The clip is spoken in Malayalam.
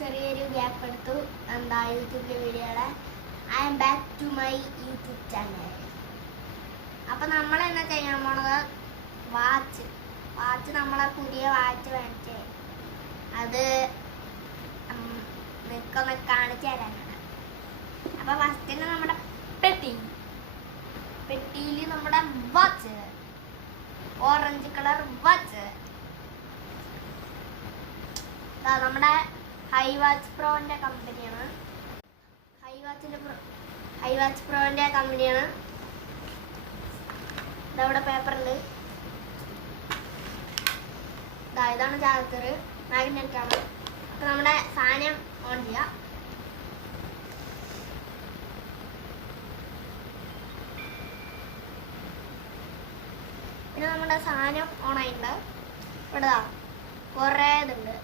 ചെറിയൊരു ഗ്യാപ്പ് എടുത്തു എന്താ യൂട്യൂബിലെ വീഡിയോയുടെ. I am back to my YouTube channel. അപ്പം നമ്മൾ എന്നാ ചെയ്യാൻ പോണത്, വാച്ച് നമ്മളെ പുതിയ വാച്ച് മേടിച്ചേ അത് നിൽക്കൊന്ന് കാണിച്ചു തരാനാണ്. അപ്പം ഫസ്റ്റിന് നമ്മുടെ പെട്ടിയിൽ നമ്മുടെ വാച്ച്, ഓറഞ്ച് കളർ വാച്ച്, നമ്മുടെ ഹൈ വാച്ച് പ്രോന്റെ കമ്പനിയാണ്. ഹൈ വാച്ച് പ്രോന്റെ കമ്പനിയാണ്. ഇതവിടെ പേപ്പറിൽ ഇതാണ് ചാർജർ, മാഗ്നറ്റ് ആണ്. അപ്പൊ നമ്മുടെ സാധനം ഓൺ ചെയ്യാം. പിന്നെ നമ്മുടെ സാധനം ഓൺ ആയിട്ടുണ്ട്. ഇവിടെ കുറേ ഇതുണ്ട്.